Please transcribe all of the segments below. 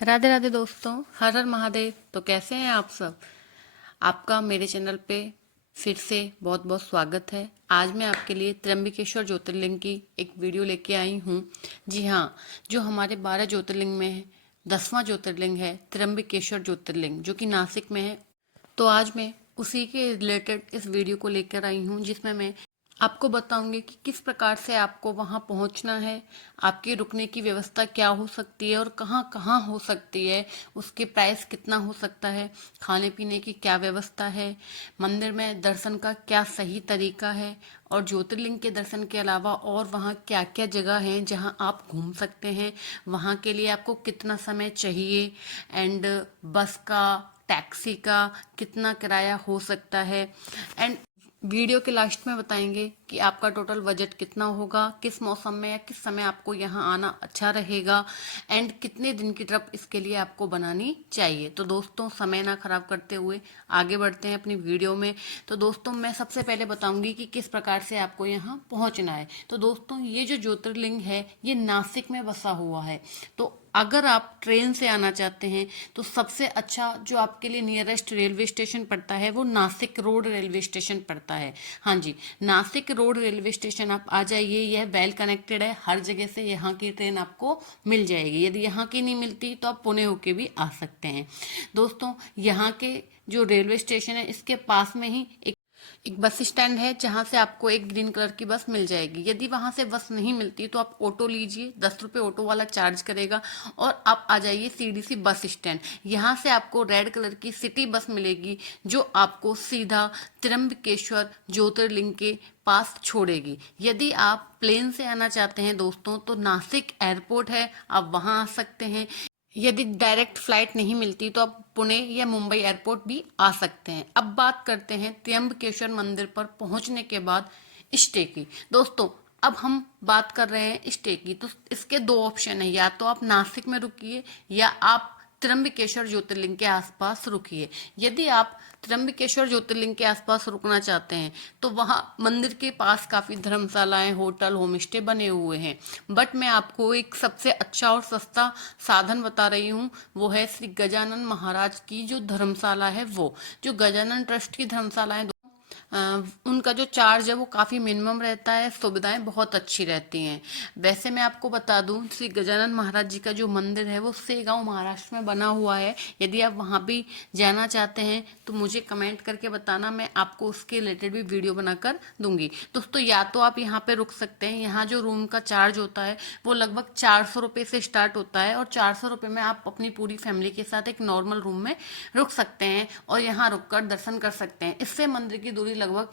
राधे राधे दोस्तों, हर हर महादेव। तो कैसे हैं आप सब? आपका मेरे चैनल पे फिर से बहुत बहुत स्वागत है। आज मैं आपके लिए त्र्यंबकेश्वर ज्योतिर्लिंग की एक वीडियो लेके आई हूँ। जी हाँ, जो हमारे 12 ज्योतिर्लिंग में है 10वां ज्योतिर्लिंग है त्र्यंबकेश्वर ज्योतिर्लिंग, जो कि नासिक में है। तो आज मैं उसी के रिलेटेड इस वीडियो को लेकर आई हूँ, जिसमें मैं आपको बताऊंगी कि किस प्रकार से आपको वहां पहुंचना है, आपके रुकने की व्यवस्था क्या हो सकती है और कहाँ कहाँ हो सकती है, उसके प्राइस कितना हो सकता है, खाने पीने की क्या व्यवस्था है, मंदिर में दर्शन का क्या सही तरीका है, और ज्योतिर्लिंग के दर्शन के अलावा और वहाँ क्या क्या जगह हैं जहाँ आप घूम सकते हैं, वहाँ के लिए आपको कितना समय चाहिए, एंड बस का टैक्सी का कितना किराया हो सकता है, एंड वीडियो के लास्ट में बताएंगे कि आपका टोटल बजट कितना होगा, किस मौसम में या किस समय आपको यहाँ आना अच्छा रहेगा, एंड कितने दिन की ट्रिप इसके लिए आपको बनानी चाहिए। तो दोस्तों, समय ना खराब करते हुए आगे बढ़ते हैं अपनी वीडियो में। तो दोस्तों, मैं सबसे पहले बताऊंगी कि किस प्रकार से आपको यहाँ पहुँचना है। तो दोस्तों, ये जो ज्योतिर्लिंग है ये नासिक में बसा हुआ है। तो अगर आप ट्रेन से आना चाहते हैं तो सबसे अच्छा जो आपके लिए नियरेस्ट रेलवे स्टेशन पड़ता है वो नासिक रोड रेलवे स्टेशन पड़ता है। हाँ जी, नासिक रोड रेलवे स्टेशन आप आ जाइए, यह वेल कनेक्टेड है, हर जगह से यहाँ की ट्रेन आपको मिल जाएगी। यदि यहाँ की नहीं मिलती तो आप पुणे होके भी आ सकते हैं। दोस्तों, यहाँ के जो रेलवे स्टेशन है इसके पास में ही एक बस स्टैंड है, जहां से आपको एक ग्रीन कलर की बस मिल जाएगी। यदि वहां से बस नहीं मिलती तो आप ऑटो लीजिए, 10 रुपये ऑटो वाला चार्ज करेगा और आप आ जाइए सीडीसी बस स्टैंड। यहाँ से आपको रेड कलर की सिटी बस मिलेगी, जो आपको सीधा त्र्यंबकेश्वर ज्योतिर्लिंग के पास छोड़ेगी। यदि आप प्लेन से आना चाहते हैं दोस्तों, तो नासिक एयरपोर्ट है, आप वहां आ सकते हैं। यदि डायरेक्ट फ्लाइट नहीं मिलती तो आप पुणे या मुंबई एयरपोर्ट भी आ सकते हैं। अब बात करते हैं त्र्यंबकेश्वर मंदिर पर पहुंचने के बाद स्टे की। दोस्तों, अब हम बात कर रहे हैं स्टे की। तो इसके दो ऑप्शन है, या तो आप नासिक में रुकिए या आप त्र्यंबकेश्वर ज्योतिर्लिंग के आसपास रुकिए। यदि आप त्र्यंबकेश्वर ज्योतिर्लिंग के आसपास रुकना चाहते हैं तो वहाँ मंदिर के पास काफ़ी धर्मशालाएं, होटल, होम स्टे बने हुए हैं। बट मैं आपको एक सबसे अच्छा और सस्ता साधन बता रही हूँ, वो है श्री गजानन महाराज की जो धर्मशाला है। वो जो गजानन ट्रस्ट की धर्मशाला है, उनका जो चार्ज है वो काफ़ी मिनिमम रहता है, सुविधाएं बहुत अच्छी रहती हैं। वैसे मैं आपको बता दूं, श्री गजानन महाराज जी का जो मंदिर है वो सेगांव महाराष्ट्र में बना हुआ है। यदि आप वहाँ भी जाना चाहते हैं तो मुझे कमेंट करके बताना, मैं आपको उसके रिलेटेड भी वीडियो बनाकर दूंगी। दोस्तों, या तो आप यहाँ पे रुक सकते हैं, यहाँ जो रूम का चार्ज होता है वो लगभग 400 रुपये से स्टार्ट होता है, और 400 रुपये में आप अपनी पूरी फैमिली के साथ एक नॉर्मल रूम में रुक सकते हैं और यहाँ रुककर दर्शन कर सकते हैं। इससे मंदिर की दूरी लगभग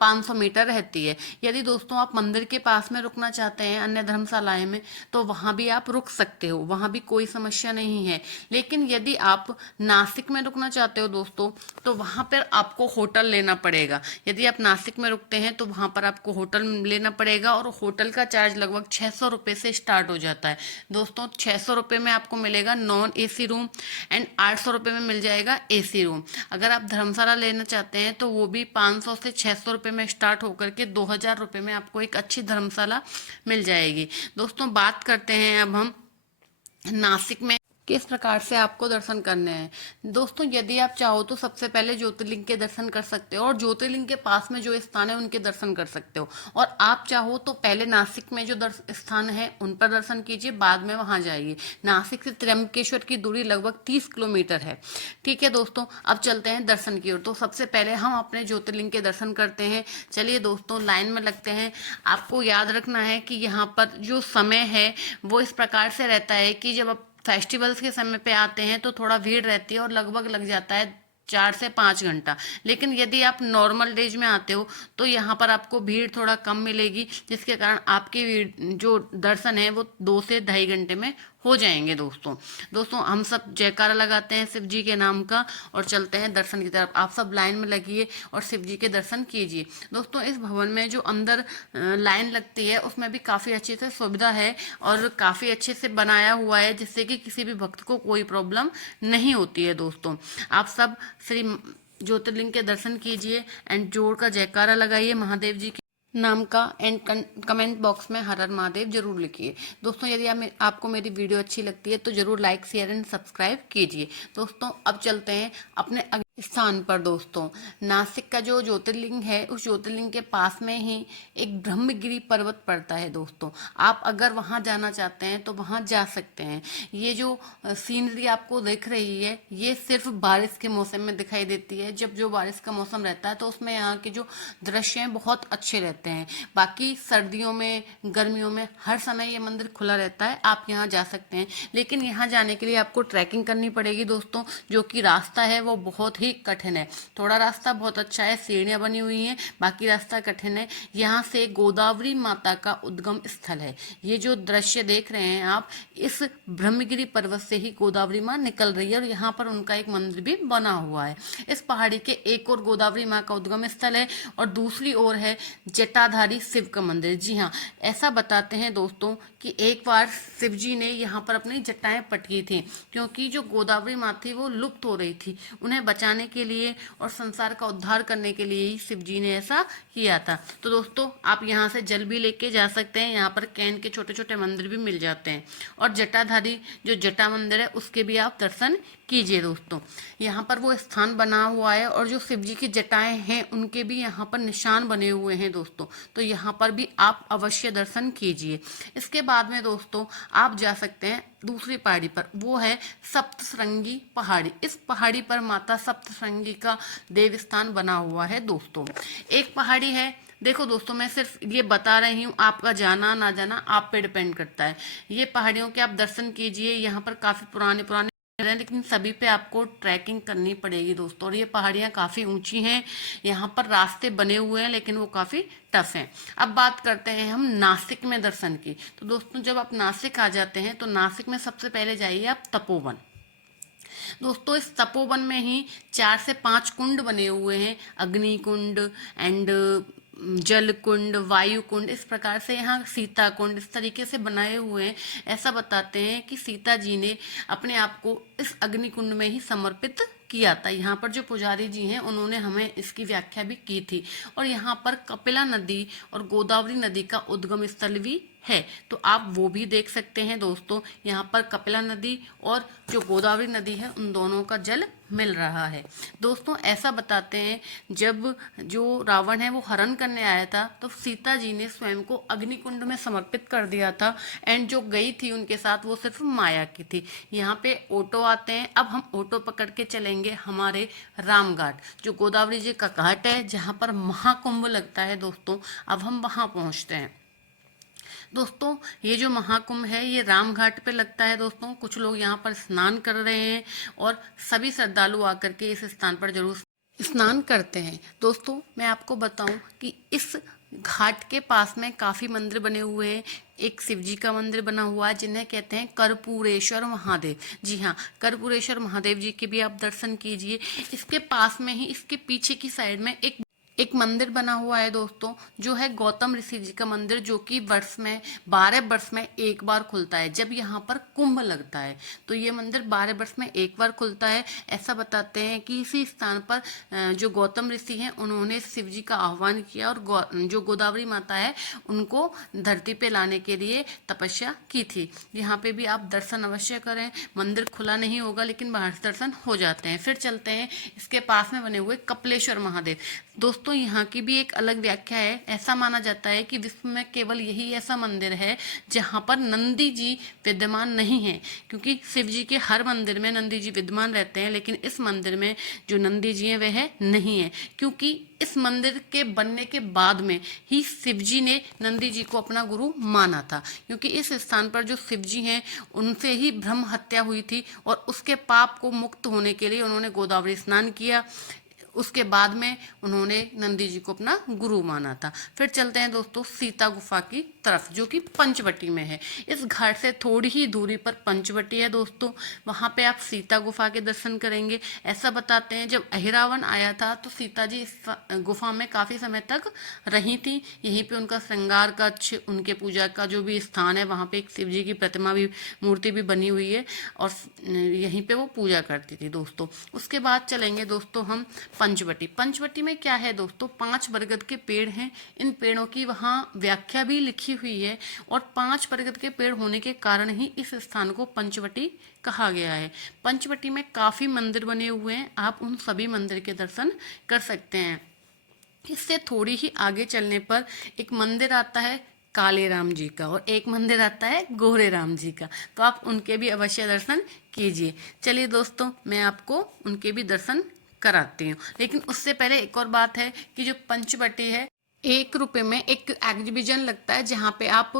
500 मीटर रहती है। यदि दोस्तों आप मंदिर के पास में रुकना चाहते हैं अन्य धर्मशालाएं में, तो वहां भी आप रुक सकते हो, वहां भी कोई समस्या नहीं है। लेकिन यदि आप नासिक में रुकना चाहते हो दोस्तों, तो वहां पर आपको होटल लेना पड़ेगा। यदि आप नासिक में रुकते हैं तो वहां पर आपको होटल लेना पड़ेगा, और होटल का चार्ज लगभग 600 रुपये से स्टार्ट हो जाता है। दोस्तों, 600 रुपये में आपको मिलेगा नॉन एसी रूम, एंड 800 रुपये में मिल जाएगा एसी रूम। अगर आप धर्मशाला लेना चाहते हैं तो वो भी 500 से 600 रुपये में स्टार्ट होकर के 2000 रुपये में आपको एक अच्छी धर्मशाला मिल जाएगी। दोस्तों, बात करते हैं अब हम नासिक में किस प्रकार से आपको दर्शन करने हैं। दोस्तों, यदि आप चाहो तो सबसे पहले ज्योतिर्लिंग के दर्शन कर सकते हो, और ज्योतिर्लिंग के पास में जो स्थान है उनके दर्शन कर सकते हो। और आप चाहो तो पहले नासिक में जो स्थान है उन पर दर्शन कीजिए, बाद में वहां जाइए। नासिक से त्र्यंबकेश्वर की दूरी लगभग 30 किलोमीटर है। ठीक है दोस्तों, अब चलते हैं दर्शन की ओर। तो सबसे पहले हम अपने ज्योतिर्लिंग के दर्शन करते हैं। चलिए दोस्तों, लाइन में लगते हैं। आपको याद रखना है कि यहाँ पर जो समय है वो इस प्रकार से रहता है कि जब आप फेस्टिवल्स के समय पे आते हैं तो थोड़ा भीड़ रहती है और लगभग लग जाता है 4 से 5 घंटा। लेकिन यदि आप नॉर्मल डेज में आते हो तो यहाँ पर आपको भीड़ थोड़ा कम मिलेगी, जिसके कारण आपके जो दर्शन है वो 2 से 2.5 घंटे में हो जाएंगे। दोस्तों हम सब जयकारा लगाते हैं शिव जी के नाम का और चलते हैं दर्शन की तरफ। आप सब लाइन में लगिए और शिव जी के दर्शन कीजिए। दोस्तों, इस भवन में जो अंदर लाइन लगती है उसमें भी काफ़ी अच्छे से सुविधा है और काफ़ी अच्छे से बनाया हुआ है, जिससे कि किसी भी भक्त को कोई प्रॉब्लम नहीं होती है। दोस्तों, आप सब श्री ज्योतिर्लिंग के दर्शन कीजिए एंड जोर का जयकारा लगाइए महादेव जी की। नाम का एंड कमेंट बॉक्स में हर हर महादेव जरूर लिखिए। दोस्तों यदि आपको मेरी वीडियो अच्छी लगती है तो जरूर लाइक शेयर एंड सब्सक्राइब कीजिए। दोस्तों अब चलते हैं अपने अगले स्थान पर। दोस्तों नासिक का जो ज्योतिर्लिंग है, उस ज्योतिर्लिंग के पास में ही एक ब्रह्मगिरी पर्वत पड़ता है। दोस्तों आप अगर वहां जाना चाहते हैं तो वहां जा सकते हैं। ये जो सीनरी आपको दिख रही है, ये सिर्फ बारिश के मौसम में दिखाई देती है। जब जो बारिश का मौसम रहता है तो उसमें यहाँ के जो दृश्य हैं बहुत अच्छे रहते हैं। बाकी सर्दियों में, गर्मियों में हर समय ये मंदिर खुला रहता है, आप यहाँ जा सकते हैं। लेकिन यहाँ जाने के लिए आपको ट्रैकिंग करनी पड़ेगी दोस्तों, जो कि रास्ता है वो बहुत ही कठिन है। थोड़ा रास्ता बहुत अच्छा है, सीढ़ियाँ बनी हुई हैं, बाकी रास्ता कठिन है। यहाँ से गोदावरी माता का उद्गम स्थल है। ये जो दृश्य देख रहे हैं आप, इस ब्रह्मगिरी पर्वत से ही गोदावरी माँ निकल रही है और यहाँ पर उनका एक मंदिर भी बना हुआ है। इस पहाड़ी के एक और गोदावरी माँ का उद्गम स्थल है और दूसरी ओर है जटाधारी शिव का मंदिर। जी हाँ, ऐसा बताते हैं दोस्तों कि एक बार शिव जी ने यहाँ पर अपनी जटाएं पटकी थी, क्योंकि जो गोदावरी माँ थी वो लुप्त हो रही थी। उन्हें बचाने के लिए और संसार का उद्धार करने के लिए ही शिव जी ने ऐसा किया था। तो दोस्तों आप यहाँ से जल भी लेके जा सकते हैं, यहाँ पर कैन के छोटे छोटे मंदिर भी मिल जाते हैं और जटाधारी जो जटा मंदिर है उसके भी आप दर्शन कीजिए। दोस्तों यहाँ पर वो स्थान बना हुआ है और जो शिव जी की जटाएं हैं उनके भी यहाँ पर निशान बने हुए हैं दोस्तों, तो यहाँ पर भी आप अवश्य दर्शन कीजिए। इसके बाद में दोस्तों आप जा सकते हैं दूसरी पहाड़ी पर, वो है सप्तश्रृंगी पहाड़ी। इस पहाड़ी पर माता सप्तश्रृंगी का देव स्थान बना हुआ है। दोस्तों एक पहाड़ी है, देखो दोस्तों मैं सिर्फ ये बता रही हूँ, आपका जाना ना जाना आप पे डिपेंड करता है। ये पहाड़ियों के आप दर्शन कीजिए, यहाँ पर काफी पुराने पुराने हैं, लेकिन सभी पे आपको ट्रैकिंग करनी पड़ेगी दोस्तों। और ये पहाड़ियाँ काफ़ी ऊंची हैं, यहाँ पर रास्ते बने हुए हैं लेकिन वो काफ़ी टफ हैं। अब बात करते हैं हम नासिक में दर्शन की। तो दोस्तों जब आप नासिक आ जाते हैं तो नासिक में सबसे पहले जाइए आप तपोवन। दोस्तों इस तपोवन में ही 4 से 5 कुंड बने हुए हैं, अग्नि कुंड एंड जल कुंड, वायु कुंड, इस प्रकार से यहाँ सीता कुंड, इस तरीके से बनाए हुए हैं। ऐसा बताते हैं कि सीता जी ने अपने आप को इस अग्नि कुंड में ही समर्पित किया था। यहाँ पर जो पुजारी जी हैं उन्होंने हमें इसकी व्याख्या भी की थी। और यहाँ पर कपिला नदी और गोदावरी नदी का उद्गम स्थल भी है, तो आप वो भी देख सकते हैं। दोस्तों यहाँ पर कपिला नदी और जो गोदावरी नदी है उन दोनों का जल मिल रहा है। दोस्तों ऐसा बताते हैं जब जो रावण है वो हरण करने आया था तो सीता जी ने स्वयं को अग्निकुंड में समर्पित कर दिया था एंड जो गई थी उनके साथ वो सिर्फ माया की थी। यहाँ पे ऑटो आते हैं, अब हम ऑटो पकड़ के चलेंगे हमारे रामघाट, जो गोदावरी जी का घाट है जहाँ पर महाकुंभ लगता है। दोस्तों अब हम वहाँ पहुँचते हैं। दोस्तों ये जो महाकुंभ है ये रामघाट पे लगता है। दोस्तों कुछ लोग यहाँ पर स्नान कर रहे हैं और सभी श्रद्धालु आकर के इस स्थान पर जरूर स्नान करते हैं। दोस्तों मैं आपको बताऊं कि इस घाट के पास में काफी मंदिर बने हुए हैं। एक शिव जी का मंदिर बना हुआ है जिन्हें कहते हैं कर्पूरेश्वर महादेव। जी हाँ, कर्पूरेश्वर महादेव जी के भी आप दर्शन कीजिए। इसके पास में ही, इसके पीछे की साइड में एक मंदिर बना हुआ है दोस्तों, जो है गौतम ऋषि जी का मंदिर, जो कि वर्ष में 12 वर्ष में एक बार खुलता है जब यहाँ पर कुंभ लगता है। तो ये मंदिर 12 वर्ष में एक बार खुलता है। ऐसा बताते हैं कि इसी स्थान पर जो गौतम ऋषि हैं उन्होंने शिव जी का आह्वान किया और जो गोदावरी माता है उनको धरती पे लाने के लिए तपस्या की थी। यहाँ पे भी आप दर्शन अवश्य करें। मंदिर खुला नहीं होगा लेकिन बाहर से दर्शन हो जाते हैं। फिर चलते हैं इसके पास में बने हुए कपिलेश्वर महादेव। दोस्तों यहाँ की भी एक अलग व्याख्या है। ऐसा माना जाता है कि विश्व में केवल यही ऐसा मंदिर है जहाँ पर नंदी जी विद्यमान नहीं है, क्योंकि शिव जी के हर मंदिर में नंदी जी विद्यमान रहते हैं, लेकिन इस मंदिर में जो नंदी जी हैं वह नहीं है, क्योंकि इस मंदिर के बनने के बाद में ही शिव जी ने नंदी जी को अपना गुरु माना था, क्योंकि इस स्थान पर जो शिव जी हैं उनसे ही ब्रह्म हत्या हुई थी और उसके पाप को मुक्त होने के लिए उन्होंने गोदावरी स्नान किया। उसके बाद में उन्होंने नंदी जी को अपना गुरु माना था। फिर चलते हैं दोस्तों सीता गुफा की तरफ, जो कि पंचवटी में है। इस घाट से थोड़ी ही दूरी पर पंचवटी है दोस्तों, वहाँ पे आप सीता गुफा के दर्शन करेंगे। ऐसा बताते हैं जब अहिरावण आया था तो सीता जी इस गुफा में काफ़ी समय तक रही थी। यहीं पे उनका श्रृंगार कक्ष, उनके पूजा का जो भी स्थान है, वहाँ पे एक शिव जी की प्रतिमा भी, मूर्ति भी बनी हुई है और यहीं पे वो पूजा करती थी दोस्तों। उसके बाद चलेंगे दोस्तों हम पंचवटी। पंचवटी में क्या है दोस्तों, 5 बरगद के पेड़ हैं। इन पेड़ों की वहाँ व्याख्या भी लिखी हुई है और 5 बरगद के पेड़ होने के कारण ही इस स्थान को पंचवटी कहा गया है। पंचवटी में काफ़ी मंदिर बने हुए हैं, आप उन सभी मंदिर के दर्शन कर सकते हैं। इससे थोड़ी ही आगे चलने पर एक मंदिर आता है काले राम जी का और एक मंदिर आता है गोरे राम जी का, तो आप उनके भी अवश्य दर्शन कीजिए। चलिए दोस्तों, मैं आपको उनके भी दर्शन कराती हूँ, लेकिन उससे पहले एक और बात है कि जो पंचवटी है, 1 रुपये में एक एग्जीबिशन लगता है जहाँ पे आप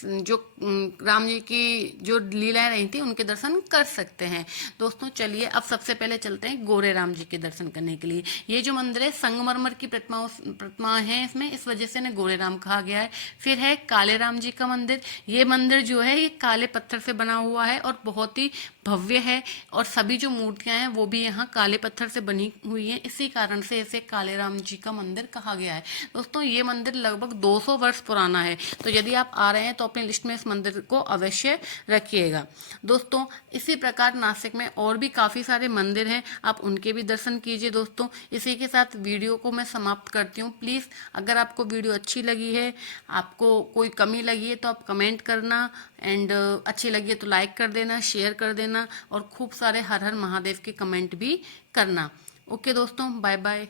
जो राम जी की जो लीलाएं रही थी उनके दर्शन कर सकते हैं। दोस्तों चलिए अब सबसे पहले चलते हैं गोरे राम जी के दर्शन करने के लिए। ये जो मंदिर है संगमरमर की प्रतिमा है इसमें, इस वजह से इन्हें गोरे राम कहा गया है। फिर है काले राम जी का मंदिर। ये मंदिर जो है ये काले पत्थर से बना हुआ है और बहुत ही भव्य है और सभी जो मूर्तियां हैं वो भी यहाँ काले पत्थर से बनी हुई हैं, इसी कारण से इसे काले राम जी का मंदिर कहा गया है। दोस्तों ये मंदिर लगभग 200 वर्ष पुराना है, तो यदि आप आ रहे हैं तो अपनी लिस्ट में इस मंदिर को अवश्य रखिएगा। दोस्तों इसी प्रकार नासिक में और भी काफ़ी सारे मंदिर हैं, आप उनके भी दर्शन कीजिए। दोस्तों इसी के साथ वीडियो को मैं समाप्त करती हूँ। प्लीज़ अगर आपको वीडियो अच्छी लगी है, आपको कोई कमी लगी है तो आप कमेंट करना, एंड अच्छी लगी है तो लाइक कर देना, शेयर कर देना और खूब सारे हर हर महादेव के कमेंट भी करना। ओके दोस्तों, बाय बाय।